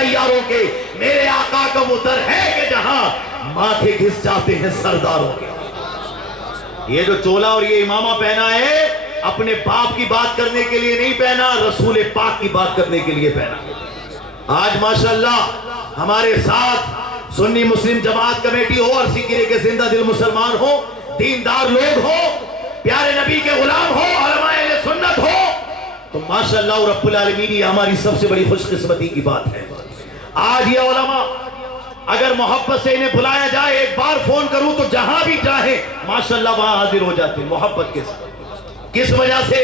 سیاروں کے، میرے آقا کا وہ در ہے کہ جہاں ماتھے گھس جاتے ہیں سرداروں کے۔ یہ جو چولا اور یہ امامہ پہنا ہے اپنے باپ کی بات کرنے کے لیے نہیں پہنا، رسول پاک کی بات کرنے کے لیے پہنا۔ آج ماشاءاللہ ہمارے ساتھ سنی مسلم جماعت کمیٹی ہو اور سکرے کے زندہ دل مسلمان ہو، دیندار لوگ ہو، پیارے نبی کے غلام ہو، علماء اہل سنت ہو، تو ماشاءاللہ رب العالمین یہ ہماری سب سے بڑی خوش قسمتی کی بات ہے۔ آج یہ علماء اگر محبت سے انہیں بلایا جائے، ایک بار فون کروں تو جہاں بھی چاہیں ماشاءاللہ وہاں حاضر ہو جاتے ہیں محبت کے ساتھ۔ کس وجہ سے؟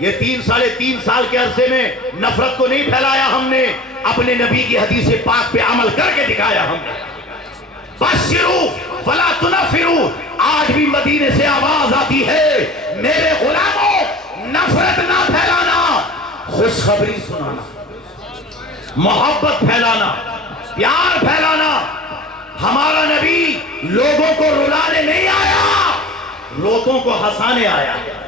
یہ 3 سال کے عرصے میں نفرت کو نہیں پھیلایا ہم نے، اپنے نبی کی حدیث پاک پہ عمل کر کے دکھایا ہم نے۔ بشروا ولا تنفروا، آج بھی مدینے سے آواز آتی ہے، میرے غلاموں نفرت نہ پھیلانا، خوشخبری سنانا، محبت پھیلانا، پیار پھیلانا۔ ہمارا نبی لوگوں کو رلانے نہیں آیا، لوگوں کو ہنسانے آیا ہے،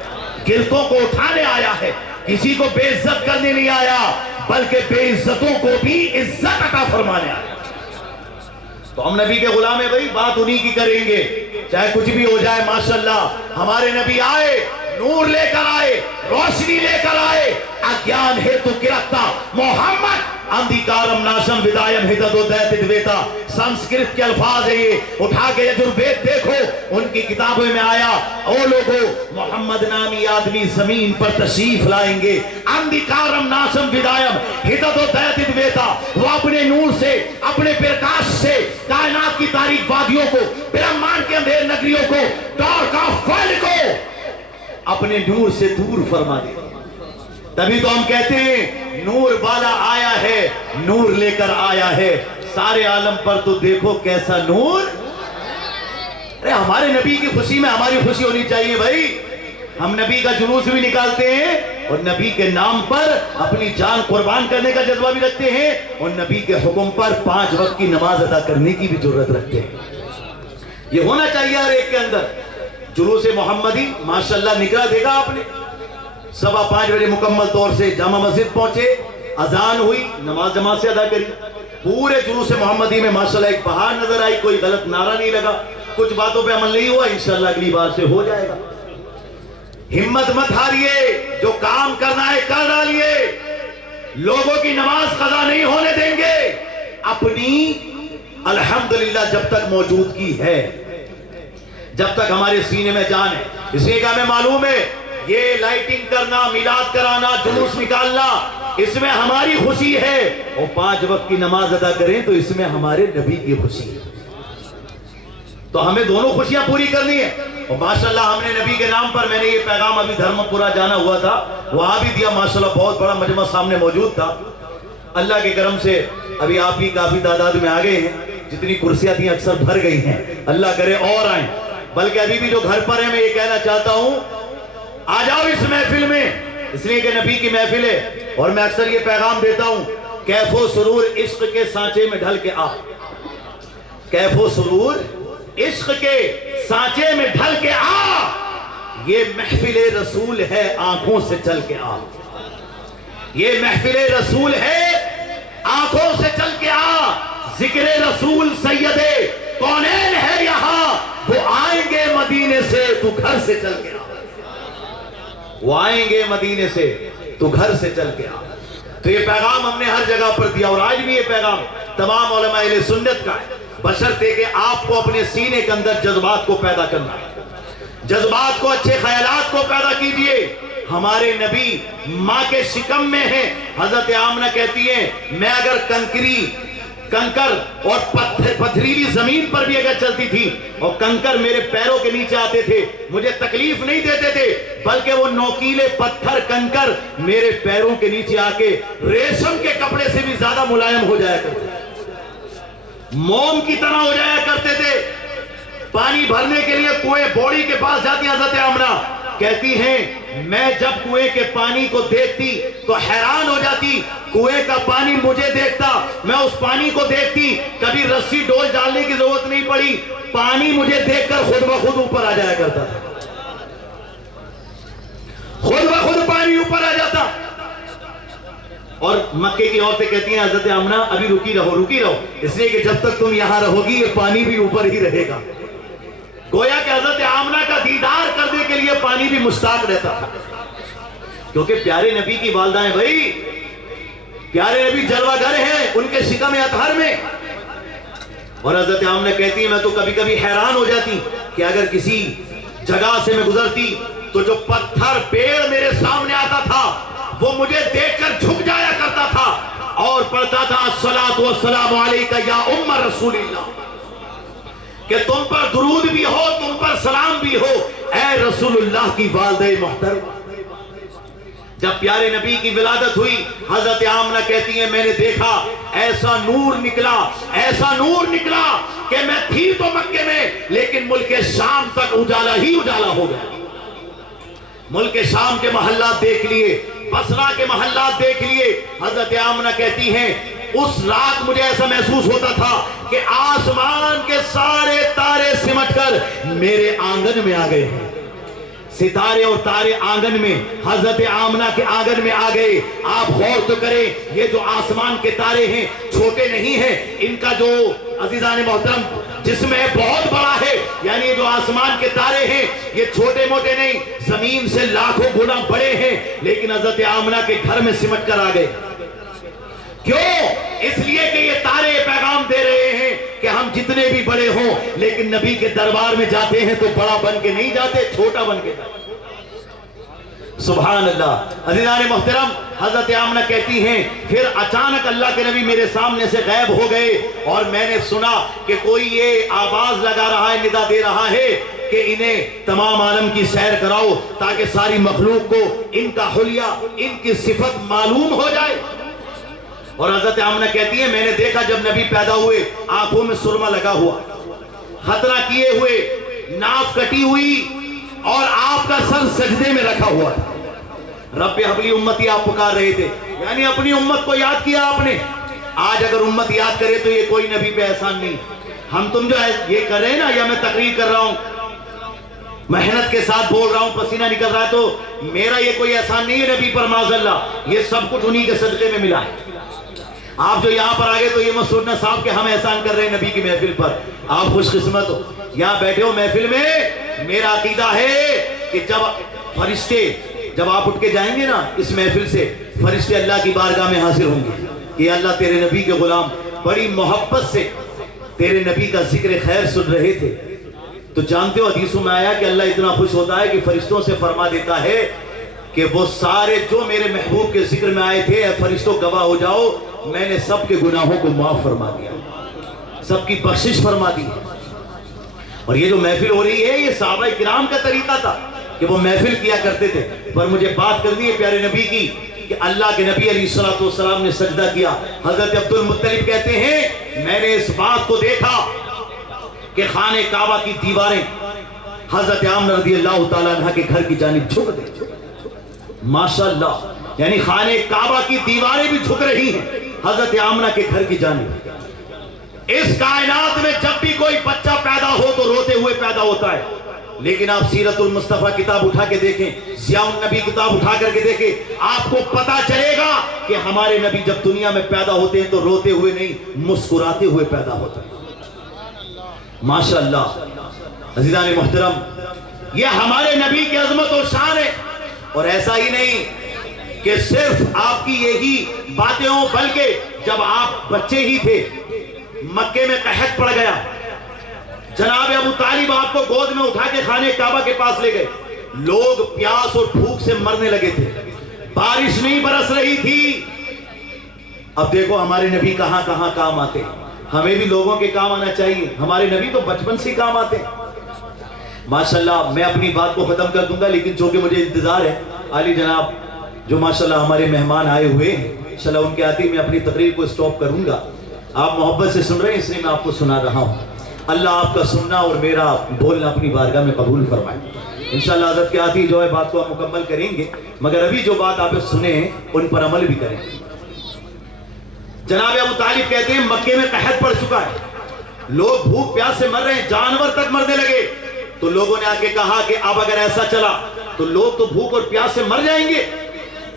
گرتوں کو اٹھانے آیا ہے، کسی کو بے عزت کرنے نہیں آیا بلکہ بے عزتوں کو بھی عزت عطا فرمانے آیا۔ تو ہم نبی کے غلام ہیں بھائی، بات انہی کی کریں گے چاہے کچھ بھی ہو جائے۔ ماشاءاللہ ہمارے نبی آئے، نور لے کر آئے، روشنی لے کر آئے، اگیان ہے تو گرتا محمد اندھکارم ناشم ودایم ہتدو دیتا۔ سنسکرت کے الفاظ ہیں یہ، اٹھا کے یجروید دیکھو، ان کی کتابوں میں آیا او لوگو محمد نامی آدمی زمین پر تشریف لائیں گے، اندھکارم ناشم ودایم ہتدو دیتا، وہ اپنے نور سے، اپنے پرکاش سے کائنات کی تاریک وادیوں کو، برہمان کے اندھیر نگریوں کو، ڈارک آف ورلڈ کو اپنے نور سے دور فرما دے۔ تبھی تو ہم کہتے ہیں نور والا آیا ہے، نور لے کر آیا ہے، سارے عالم پر تو دیکھو کیسا نور۔ ارے ہمارے نبی کی خوشی میں ہماری خوشی ہونی چاہیے بھائی۔ ہم نبی کا جلوس بھی نکالتے ہیں اور نبی کے نام پر اپنی جان قربان کرنے کا جذبہ بھی رکھتے ہیں، اور نبی کے حکم پر 5 وقت کی نماز ادا کرنے کی بھی ضرورت رکھتے ہیں۔ یہ ہونا چاہیے ہر ایک کے اندر۔ جلوس محمدی ماشاءاللہ نکلا دیکھا آپ نے، 5:15 بجے مکمل طور سے جامع مسجد پہنچے، اذان ہوئی، نماز جماعت سے ادا کری۔ پورے جلوس محمدی میں ماشاءاللہ ایک بہار نظر آئی، کوئی غلط نعرہ نہیں لگا، کچھ باتوں پہ عمل نہیں ہوا، انشاءاللہ اگلی بار سے ہو جائے گا۔ ہمت مت ہاریے، جو کام کرنا ہے کر ڈالیے، لوگوں کی نماز قضا نہیں ہونے دیں گے، اپنی الحمدللہ جب تک موجودگی ہے، جب تک ہمارے سینے میں جان ہے۔ اس لیے کہ ہمیں معلوم ہے یہ لائٹنگ کرنا، میلاد کرانا، جلوس نکالنا، اس میں ہماری خوشی ہے، اور 5 وقت کی نماز ادا کریں تو اس میں ہمارے نبی کی خوشی ہے۔ تو ہمیں دونوں خوشیاں پوری کرنی ہے۔ اور ماشاءاللہ ہم نے نبی کے نام پر، میں نے یہ پیغام ابھی دھرم پورا جانا ہوا تھا، وہاں بھی دیا، ماشاءاللہ بہت بڑا مجمع سامنے موجود تھا۔ اللہ کے کرم سے ابھی آپ بھی کافی تعداد میں آ گئے ہیں، جتنی کرسیاں تھیں اکثر بھر گئی ہیں، اللہ کرے اور آئیں۔ بلکہ ابھی بھی جو گھر پر ہیں میں یہ کہنا چاہتا ہوں آ جاؤ اس محفل میں، اس لیے کہ نبی کی محفل ہے، اور میں اکثر یہ پیغام دیتا ہوں، کیف و سرور عشق کے سانچے میں ڈھل کے آ، کیف و سرور عشق کے سانچے میں ڈھل کے آ، یہ محفل رسول ہے آنکھوں سے چل کے آ، یہ محفل رسول ہے آنکھوں سے چل کے آ، ذکر رسول سید کونین ہے یہاں، وہ آئیں گے مدینے سے تو گھر سے چل کے آ، وہ آئیں گے مدینے سے تو گھر سے چل کے آ۔ تو یہ پیغام ہم نے ہر جگہ پر دیا، اور آج بھی یہ پیغام تمام علماء اہل سنت کا ہے، بشرطے کہ آپ کو اپنے سینے کے اندر جذبات کو پیدا کرنا ہے، جذبات کو، اچھے خیالات کو پیدا کیجئے۔ ہمارے نبی ماں کے شکم میں ہیں، حضرت آمنہ کہتی ہیں میں اگر کنکر اور پتھریلی زمین پر بھی اگر چلتی تھی اور کنکر میرے پیروں کے نیچے آتے تھے مجھے تکلیف نہیں دیتے تھے، بلکہ وہ نوکیلے پتھر کنکر میرے پیروں کے نیچے آ کے ریشم کے کپڑے سے بھی زیادہ ملائم ہو جایا کرتے تھے، موم کی طرح ہو جایا کرتے تھے۔ پانی بھرنے کے لیے کنویں بوڑی کے پاس جاتی حضرت آمنہ، کہتی ہیں میں جب کنویں کے پانی کو دیکھتی تو حیران ہو جاتی، کنویں کا پانی مجھے دیکھتا، میں اس پانی کو دیکھتی، کبھی رسی ڈول ڈالنے کی ضرورت نہیں پڑی، پانی مجھے دیکھ کر خود بخود اوپر آ جایا کرتا تھا، خود بخود پانی اوپر آ جاتا۔ اور مکے کی عورتیں کہتی ہیں حضرت آمنہ ابھی رکی رہو، اس لیے کہ جب تک تم یہاں رہو گی یہ پانی بھی اوپر ہی رہے گا۔ گویا کہ حضرت آمنہ کا دیدار کرنے کے لیے پانی بھی مشتاق رہتا تھا، کیونکہ پیارے نبی کی والدہ ہیں بھائی، پیارے نبی جلوہ گر ہیں ان کے شکم اطہر میں۔ اور حضرت آمنہ کہتی ہیں میں تو کبھی کبھی حیران ہو جاتی کہ اگر کسی جگہ سے میں گزرتی تو جو پتھر پیڑ میرے سامنے آتا تھا وہ مجھے دیکھ کر جھک جایا کرتا تھا اور پڑھتا تھا الصلاۃ والسلام علیک یا ام رسول اللہ، کہ تم پر درود بھی ہو، تم پر سلام بھی ہو اے رسول اللہ کی والدہ محترمہ۔ جب پیارے نبی کی ولادت ہوئی حضرت آمنہ کہتی ہیں میں نے دیکھا ایسا نور نکلا کہ میں تھی تو مکے میں لیکن ملک شام تک اجالا ہی اجالا ہو گیا۔ ملک شام کے محلات دیکھ لیے، بصرہ کے محلات دیکھ لیے۔ حضرت آمنہ کہتی ہیں اس رات مجھے ایسا محسوس ہوتا تھا کہ آسمان کے سارے تارے سمٹ کر میرے آنگن میں آ گئے ہیں، ستارے اور تارے آنگن میں، حضرت آمنہ کے آنگن میں آ گئے۔ آپ غور تو کریں یہ جو آسمان کے تارے ہیں چھوٹے نہیں ہیں، ان کا جو عزیزان محترم جسم ہے بہت بڑا ہے، یعنی یہ جو آسمان کے تارے ہیں یہ چھوٹے موٹے نہیں، زمین سے لاکھوں گنا بڑے ہیں، لیکن حضرت آمنہ کے گھر میں سمٹ کر آ گئے۔ کیوں؟ اس لیے کہ یہ تارے پیغام دے رہے ہیں کہ ہم جتنے بھی بڑے ہوں لیکن نبی کے دربار میں جاتے ہیں تو بڑا بن کے نہیں جاتے، چھوٹا بن کے جاتے۔ سبحان اللہ۔ عزیزان محترم حضرت آمنہ کہتی ہیں پھر اچانک اللہ کے نبی میرے سامنے سے غائب ہو گئے اور میں نے سنا کہ کوئی یہ آواز لگا رہا ہے، ندا دے رہا ہے کہ انہیں تمام عالم کی سیر کراؤ تاکہ ساری مخلوق کو ان کا حلیہ، ان کی صفت معلوم ہو جائے۔ اور حضرت آمنہ کہتی ہے میں نے دیکھا جب نبی پیدا ہوئے آنکھوں میں سرما لگا ہوا، خطرہ کیے ہوئے، ناف کٹی ہوئی اور آپ کا سر سجدے میں رکھا ہوا تھا۔ رب حبلی امتی آپ پکار رہے تھے، یعنی اپنی امت کو یاد کیا آپ نے۔ آج اگر امت یاد کرے تو یہ کوئی نبی پہ احسان نہیں۔ ہم تم جو ہے یہ کر رہے ہیں نا، یا میں تقریر کر رہا ہوں، محنت کے ساتھ بول رہا ہوں، پسینہ نکل رہا ہے، تو میرا یہ کوئی احسان نہیں ہے نبی پر معاذ اللہ، یہ سب کچھ انہی کے صدقے میں ملا ہے۔ آپ جو یہاں پر آگے تو یہ مت سوچنا صاحب کہ ہم احسان کر رہے ہیں نبی کی محفل پر، آپ خوش قسمت ہو، یہاں بیٹھے ہو محفل میں۔ میرا عقیدہ ہے کہ جب فرشتے، جب آپ اٹھ کے جائیں گے نا اس محفل سے، فرشتے اللہ کی بارگاہ میں حاضر ہوں گے کہ اللہ تیرے نبی کے غلام بڑی محبت سے تیرے نبی کا ذکر خیر سن رہے تھے۔ تو جانتے ہو حدیثوں میں آیا کہ اللہ اتنا خوش ہوتا ہے کہ فرشتوں سے فرما دیتا ہے کہ وہ سارے جو میرے محبوب کے ذکر میں آئے تھے، اے فرشتوں گواہ ہو جاؤ میں نے سب کے گناہوں کو معاف فرما دیا، سب کی بخشش فرما دی۔ اور یہ جو محفل ہو رہی ہے یہ صحابہ کرام کا طریقہ تھا کہ وہ محفل کیا کرتے تھے۔ پر مجھے بات کرنی ہے پیارے نبی کی کہ اللہ کے نبی علیہ السلام نے سجدہ کیا۔ حضرت عبد المطلب کہتے ہیں میں نے اس بات کو دیکھا کہ خانہ کعبہ کی دیواریں حضرت آمنہ رضی اللہ تعالیٰ عنہ کے گھر کی جانب جھک گئی۔ ماشاءاللہ، یعنی خانہ کعبہ کی دیواریں بھی جھک رہی ہیں حضرت آمنہ کے گھر کی جانب۔ اس کائنات میں جب بھی کوئی بچہ پیدا ہو تو روتے ہوئے پیدا ہوتا ہے، لیکن آپ سیرت المصطفیٰ کتاب اٹھا کے دیکھیں، ضیاء النبی کتاب اٹھا کر کے دیکھیں، آپ کو پتا چلے گا کہ ہمارے نبی جب دنیا میں پیدا ہوتے ہیں تو روتے ہوئے نہیں، مسکراتے ہوئے پیدا ہوتے ہیں۔ ماشاءاللہ عزیزان محترم، یہ ہمارے نبی کی عظمت اور شان ہے۔ اور ایسا ہی نہیں کہ صرف آپ کی یہی باتیں ہوں، بلکہ جب آپ بچے ہی تھے مکے میں قحط پڑ گیا، جناب ابو طالب آپ کو گود میں اٹھا کے خانہ کعبہ کے پاس لے گئے، لوگ پیاس اور بھوک سے مرنے لگے تھے، بارش نہیں برس رہی تھی۔ اب دیکھو ہمارے نبی کہاں کہاں کام آتے ہیں، ہمیں بھی لوگوں کے کام آنا چاہیے، ہمارے نبی تو بچپن سے کام آتے ہیں۔ ماشاءاللہ میں اپنی بات کو ختم کر دوں گا، لیکن چونکہ مجھے انتظار ہے عالی جناب جو ماشاءاللہ ہمارے مہمان آئے ہوئے ہیں، انشاءاللہ ان کے آتے ہی میں اپنی تقریر کو سٹاپ کروں گا۔ آپ محبت سے سن رہے ہیں اس لیے میں آپ کو سنا رہا ہوں۔ اللہ آپ کا سننا اور میرا بولنا اپنی بارگاہ میں قبول فرمائے۔ انشاءاللہ حضرت کے آتی جو ہے بات کو آپ مکمل کریں گے، مگر ابھی جو بات آپ سنے ہیں ان پر عمل بھی کریں۔ جناب ابو طالب کہتے ہیں مکے میں قحط پڑ چکا ہے، لوگ بھوک پیاس سے مر رہے ہیں، جانور تک مرنے لگے۔ تو لوگوں نے آ کے کہا کہ اب اگر ایسا چلا تو لوگ تو بھوک اور پیاس سے مر جائیں گے،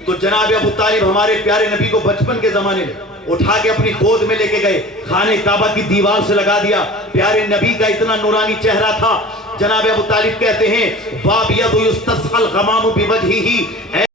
تو جناب ابو طالب ہمارے پیارے نبی کو بچپن کے زمانے میں اٹھا کے اپنی گود میں لے کے گئے, خانہ کعبہ کی دیوار سے لگا دیا. پیارے نبی کا اتنا نورانی چہرہ تھا. جناب ابو طالب کہتے ہیں وَابْيَضُ يُسْتَسْقَى الْغَمَامُ بِوَجْهِهِ,